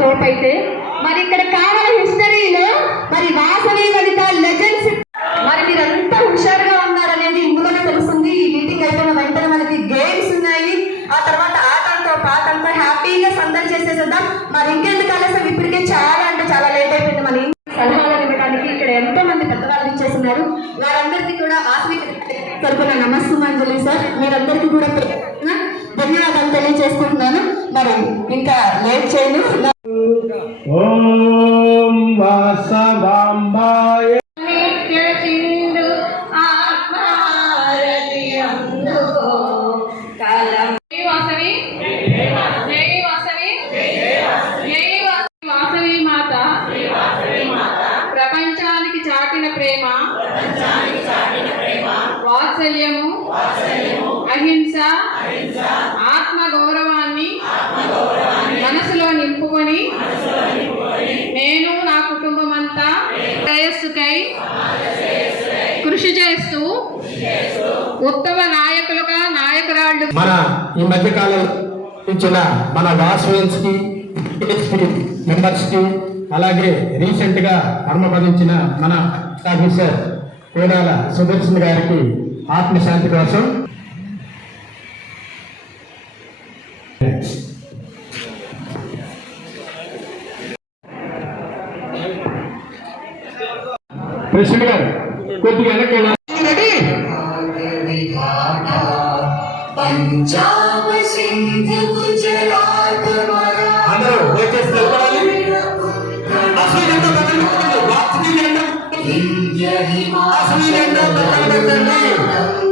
తోపు అయితే మరి ఇక్కడ కావాల హిస్టరీలో మరి వాసవి వనిత లెజెండ్స్ మరి మీరంతా హుషారుగా ఉన్నారనేది ఇందులోనే తెలుస్తుంది. ఈ మీటింగ్ అయిపోయిన వెంటనే మనకి గేమ్స్ ఉన్నాయి. ఆ తర్వాత ఆటలతో పాటలతో హ్యాపీగా సందడి చేసేసేద్దాం. మరి ఇంకెందుకు ఆలస్యం? ఇప్పటికే చాలా అంటే చాలా లేట్ అయిపోయింది మన సలహాలు ఇవ్వడానికి ఇక్కడ ఎంతో మంది పెద్దవాళ్ళు ఇచ్చేస్తున్నారు. వారందరికీ కూడా వాసవి తరపున నమస్సుమాంజలి సార్. మీరందరికీ కూడా ధన్యవాదాలు తెలియజేసుకుంటున్నాను. మరి ఇంకా లేట్ చేయను. కృషి చేస్తూ ఉత్తమ నాయకులుగా నాయకురాళ్ళు. మన ఈ మధ్య కాలం ఇచ్చిన మన వాసవెన్స్కి మెంబర్స్కి అలాగే రీసెంట్గా పరమపదించిన మన ఆఫీసర్ కోడాల సుదర్శన్ గారికి ఆత్మశాంతి కోసం. ప్రెసిడెంట్ గారు కొద్దిగా గుజరాత్ అందరూ దయచేసి నిలబడాలి. అసలు పక్కన పెట్టండి. వాస్తు అసలు పక్కన పెట్టండి.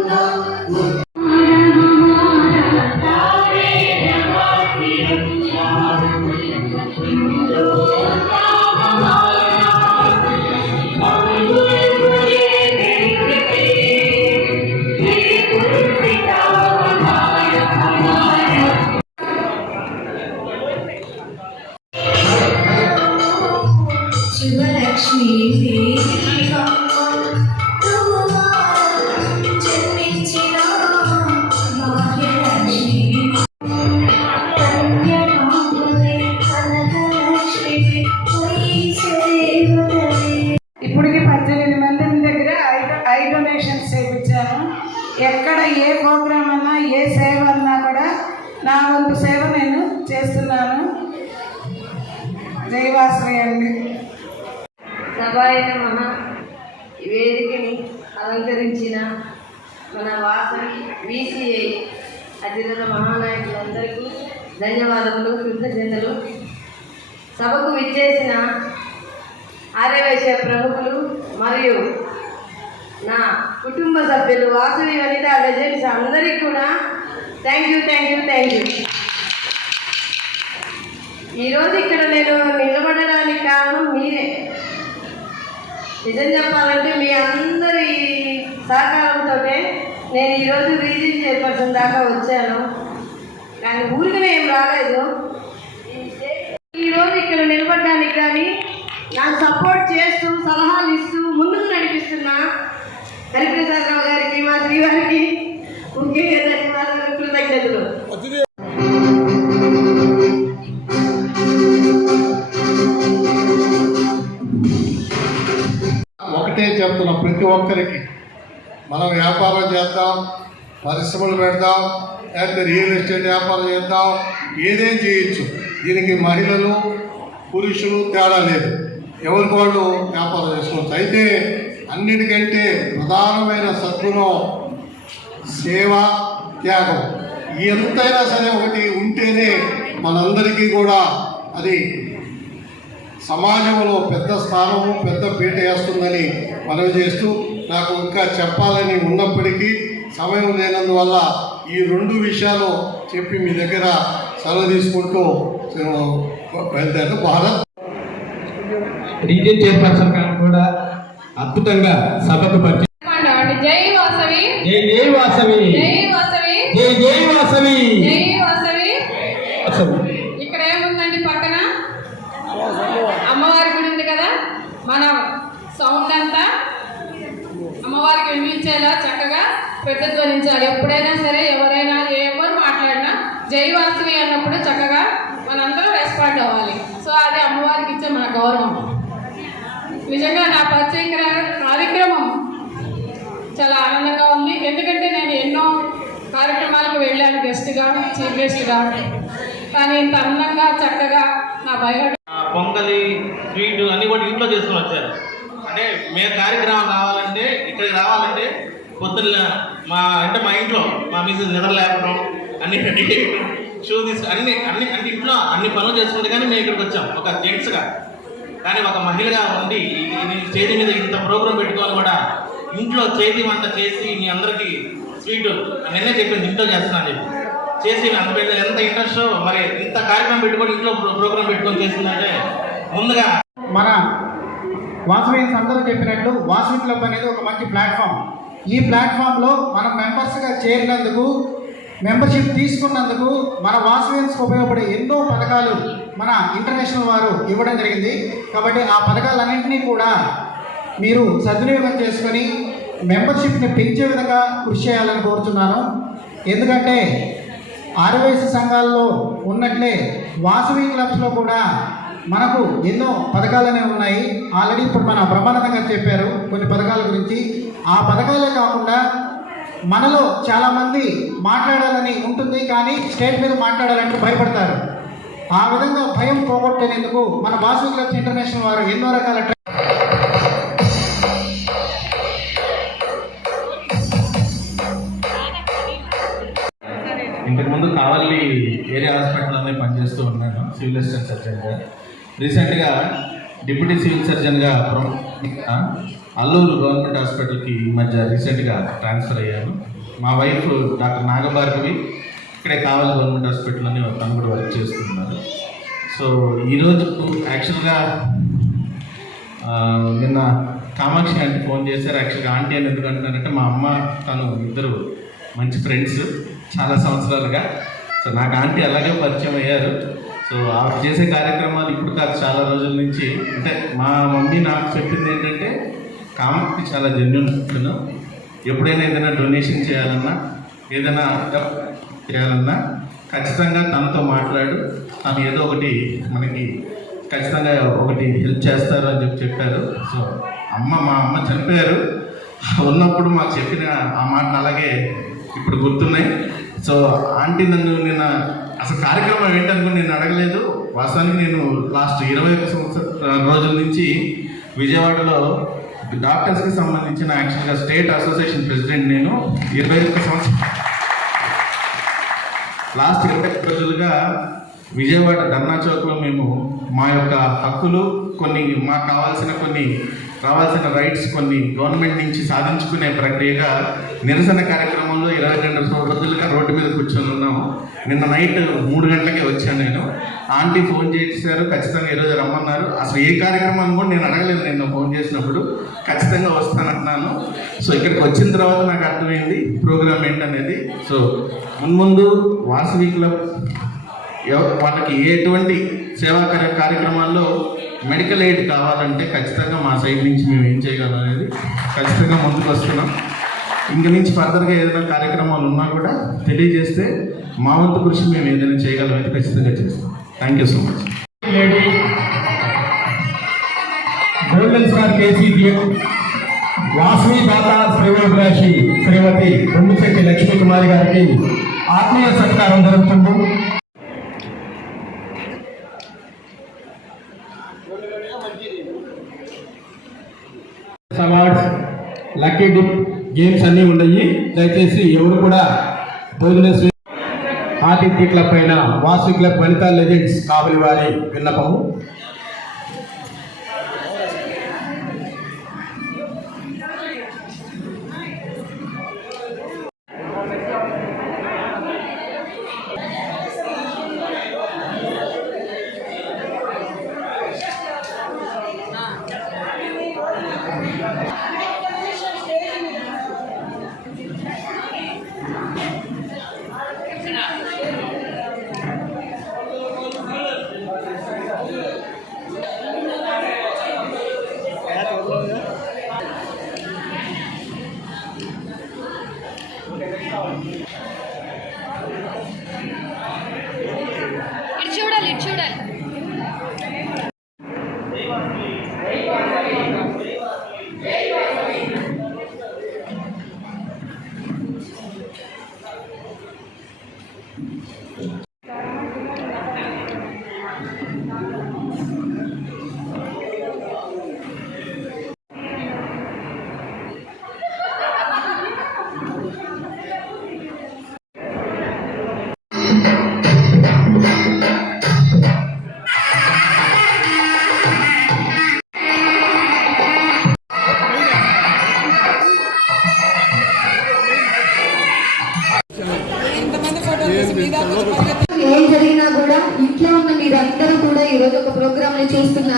ఏ ప్రోగ్రామ్ అన్నా ఏ సేవ అన్నా కూడా నా వంతు సేవ నేను చేస్తున్నాను. జైవాశ్రయ అండి. సభాయన మహా వేదికని అలంకరించిన మన వాసవి విసిఐ అతిథుల మహానాయకులందరికీ ధన్యవాదములు కృతజ్ఞతలు. సభకు విచ్చేసిన ఆర్యవేశ ప్రముఖులు మరియు నా కుటుంబ సభ్యులు వాసవి వనిత లెజెండ్స్ అందరికీ కూడా thank you thank you thank you ఈరోజు ఇక్కడ నేను నిలబడడానికి కారణం మీరే. నిజం చెప్పాలంటే మీ అందరి సహకారంతో నేను ఈరోజు రీజన్ చైర్పర్సన్ దాకా వచ్చాను. కానీ ఊరికనే ఏం రాలేదు. ఈరోజు ఇక్కడ నిలబడడానికి కానీ నాకు సపోర్ట్ చేస్తూ సలహాలు ఇస్తూ ముందుకు నడిపిస్తున్నా హరిప్రసాదరావు గారికి. మా శ్రీవారికి ముఖ్యంగా ధన్యవాదాలు కృతజ్ఞతలు ఒకటే చెప్తున్నాం ప్రతి ఒక్కరికి మనం వ్యాపారం చేద్దాం పరిశ్రమలు పెడదాం లేకపోతే రియల్ ఎస్టేట్ వ్యాపారం చేద్దాం ఏదేం చేయొచ్చు. దీనికి మహిళలు పురుషులు తేడా లేదు. ఎవరికి వాళ్ళు వ్యాపారం చేసుకోవచ్చు. అయితే అన్నిటికంటే ప్రధానమైన సద్గుణం సేవ త్యాగం. ఎంతైనా సరే ఒకటి ఉంటేనే మనందరికీ కూడా అది సమాజంలో పెద్ద స్థానము పెద్ద పీట వేస్తుందని మనవి చేస్తూ నాకు ఇంకా చెప్పాలని ఉన్నప్పటికీ సమయం లేనందువల్ల ఈ రెండు విషయాలు చెప్పి మీ దగ్గర సెలవు తీసుకుంటూ నేను వెళ్తాను భారత్. రీజన్ చైర్పర్సన్ గారు కూడా అద్భుతంగా సభకు చెప్పండి జై వాసవి. జై జై వాసవి. జై వాసవి. జై జై వాసవి. జై వాసవి. వాసవి. ఇక్కడ ఏముందండి పక్కన? అమ్మవారి గుడి ఉంది కదా? మన సౌండ్ అంతా అమ్మవారికి వినిపించేలా చక్కగా ప్రతిధ్వనించాలి ఎప్పుడైనా సరే ఎవరైనా ఎవరు మాట్లాడినా జై వాసవి అన్నప్పుడు చక్కగా మనందరం రెస్పాండ్ అవ్వాలి. సో అది అమ్మవారికి ఇచ్చే మన గౌరవం. నిజంగా నా పరిచయ చాలా ఆనందంగా ఉంది. ఎందుకంటే నేను ఎన్నో కార్యక్రమాలకు వెళ్ళాను గెస్ట్గా చీఫ్ గెస్ట్గా కానీ ఇంత అందంగా చక్కగా నా భయ పొంగలి స్వీట్ అన్ని కూడా ఇంట్లో చేసుకుని వచ్చారు. అంటే మే కార్యక్రమం రావాలంటే ఇక్కడికి రావాలంటే పొద్దున్న మా అంటే మా ఇంట్లో మా మిసెస్ నిద్ర లేపడం అన్ని షూ తీసు అన్ని అన్ని అంటే ఇంట్లో అన్ని పనులు చేసుకుంటే కానీ మేము ఇక్కడికి వచ్చాం ఒక జెంట్స్గా కానీ ఒక మహిళగా ఉండి ఈ- చేతి మీద ఇంత ప్రోగ్రాం పెట్టుకోవాలి కూడా ఇంట్లో చేతి వంట చేసి మీ అందరికీ స్వీట్ నిన్నే చెప్పింది ఇంట్లో చేస్తున్నాను చెప్పి చేసి అంత పెద్ద ఎంత ఇంట్రెస్ట్ మరి ఇంత కార్యక్రమం పెట్టుకొని ఇంట్లో ప్రోగ్రామ్ ప్రోగ్రాం పెట్టుకొని చేస్తుందంటే ముందుగా మన వాసవి అందరూ చెప్పినట్టు వాసవి క్లబ్ అనేది ఒక మంచి ప్లాట్ఫామ్. ఈ ప్లాట్ఫామ్లో మనం మెంబర్స్గా చేరినందుకు మెంబర్షిప్ తీసుకున్నందుకు మన వాసవియన్స్కి ఉపయోగపడే ఎన్నో పథకాలు మన ఇంటర్నేషనల్ వారు ఇవ్వడం జరిగింది. కాబట్టి ఆ పథకాలన్నింటినీ కూడా మీరు సద్వినియోగం చేసుకొని మెంబర్షిప్ని పెంచే విధంగా కృషి చేయాలని కోరుతున్నాను ఎందుకంటే ఆర్యవైశ్య సంఘాల్లో ఉన్నట్లే వాసవి క్లబ్స్లో కూడా మనకు ఎన్నో పథకాలనే ఉన్నాయి. ఆల్రెడీ ఇప్పుడు మన బ్రహ్మానంద గారు చెప్పారు కొన్ని పథకాల గురించి. ఆ పథకాలే కాకుండా మనలో చాలామంది మాట్లాడాలని ఉంటుంది కానీ స్టేట్ మీద మాట్లాడాలంటే భయపడతారు. ఆ విధంగా భయం పోగొట్టేందుకు మన వాసవి క్లబ్స్ ఇంటర్నేషనల్ వారు ఎన్నో రకాల ఇంతకుముందు కావల్లి ఏరియా హాస్పిటల్లోనే పనిచేస్తూ ఉన్నాను సివిల్ అసిస్టెంట్ సర్జన్గా రీసెంట్గా డిప్యూటీ సివిల్ సర్జన్గా అల్లూరు గవర్నమెంట్ హాస్పిటల్కి ఈ మధ్య రీసెంట్గా ట్రాన్స్ఫర్ అయ్యాను. మా వైఫ్ డాక్టర్ నాగభార్గవి ఇక్కడే కావాలి గవర్నమెంట్ హాస్పిటల్లోనే తను కూడా వర్క్ చేస్తున్నారు. సో ఈరోజు యాక్చువల్గా నిన్న కామాక్షి ఆంటీ ఫోన్ చేశారు. యాక్చువల్గా ఆంటీ అని ఎందుకు అంటున్నారంటే మా అమ్మ తను ఇద్దరు మంచి ఫ్రెండ్స్. చాలా సంవత్సరాలుగా. సో నాకు ఆంటీ అలాగే పరిచయం అయ్యారు. సో ఆవిడ చేసే కార్యక్రమాలు ఇప్పుడు కాదు చాలా రోజుల నుంచి. అంటే మా మమ్మీ నాకు చెప్పింది ఏంటంటే కామాక్షి చాలా జెన్యున్ ఎప్పుడైనా ఏదైనా డొనేషన్ చేయాలన్నా ఏదైనా చేయాలన్నా ఖచ్చితంగా తనతో మాట్లాడు. తను ఏదో ఒకటి మనకి ఖచ్చితంగా ఒకటి హెల్ప్ చేస్తారు అని చెప్పి చెప్పారు. సో అమ్మ మా అమ్మ చనిపోయారు. ఉన్నప్పుడు మాకు చెప్పిన ఆ మాటలు అలాగే ఇప్పుడు గుర్తున్నాయి. సో ఆంటీ నన్ను నిన్న అసలు కార్యక్రమం ఏంటనుకుని నేను అడగలేదు. వాస్తవానికి నేను లాస్ట్ ఇరవై ఒక సంవత్సర రోజుల నుంచి విజయవాడలో డాక్టర్స్కి సంబంధించిన యాక్చువల్గా స్టేట్ అసోసియేషన్ ప్రెసిడెంట్ నేను ఇరవై ఒక్క సంవత్సరం లాస్ట్ ఇరవై రోజులుగా విజయవాడ ధర్నా చౌక్లో మేము మా యొక్క హక్కులు కొన్ని మాకు కావాల్సిన కొన్ని రావాల్సిన రైట్స్ కొన్ని గవర్నమెంట్ నుంచి సాధించుకునే ప్రక్రియగా నిరసన కార్యక్రమంలో ఇరవై రెండు రోజులుగా రోడ్డు మీద కూర్చొని ఉన్నాము నిన్న నైట్ మూడు గంటలకే వచ్చాను నేను. ఆంటీ ఫోన్ చేశారు ఖచ్చితంగా ఈరోజు రమ్మన్నారు. అసలు ఏ కార్యక్రమం కూడా నేను అడగలేదు నిన్న ఫోన్ చేసినప్పుడు. ఖచ్చితంగా వస్తానంటున్నాను. సో ఇక్కడికి వచ్చిన తర్వాత నాకు అర్థమైంది ప్రోగ్రామ్ ఏంటనేది. సో మున్ముందు వాసవి క్లబ్ వాళ్ళకి ఎటువంటి సేవా కార్య కార్యక్రమాల్లో మెడికల్ ఎయిడ్ కావాలంటే ఖచ్చితంగా మా సైడ్ నుంచి మేము ఏం చేయగలం అనేది ఖచ్చితంగా ముందుకు వస్తున్నాం. ఇంక నుంచి ఫర్దర్గా ఏదైనా కార్యక్రమాలు ఉన్నా కూడా తెలియజేస్తే మా వంతు కృషి మేము ఏదైనా చేయగలమైతే ఖచ్చితంగా చేస్తాం. Thank you so much golden star KCPM Vasavi దాత శ్రీవభిలాషి శ్రీమతి బొమ్మిశెట్టి లక్ష్మీ కుమారి గారికి ఆత్మీయ సత్కారం జరుగుతుంది అవార్డ్స్ లక్కీ డిప్ గేమ్స్ అన్నీ ఉన్నాయి దయచేసి ఎవరు కూడా భోజన స్వీ- ఆతిథ్య క్లబ్ పైన వాసు క్లబ్ వనితా లెజెండ్స్ కావలి వారి విన్నపము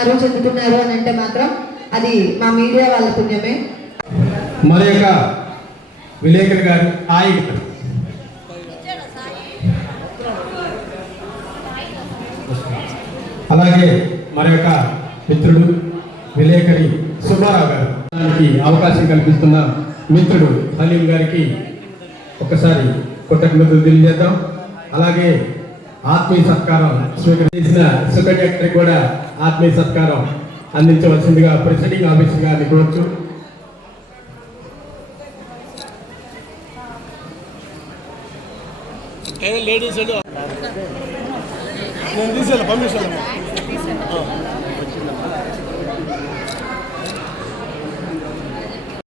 చూస్తున్నారు చెందుతున్నారు అని అంటే మాత్రం అది మా మీడియా వాళ్ళ పుణ్యమే. మరి యొక్క విలేకరు గారు హాయ్. అలాగే మరి యొక్క మిత్రుడు విలేకరి సుబ్బారావు గారు. దానికి అవకాశం కల్పిస్తున్న మిత్రుడు హలీం గారికి ఒకసారి కృతజ్ఞతలు తెలియజేద్దాం. అలాగే ఆత్మీయ సత్కారం స్వీకరించిన సెక్రటరీ కూడా ఆత్మీయ సత్కారం అందించవలసిందిగా ప్రెసిడింగ్ ఆఫీసర్ గారిని కోరుచు. లేడీస్ పంపిస్తాను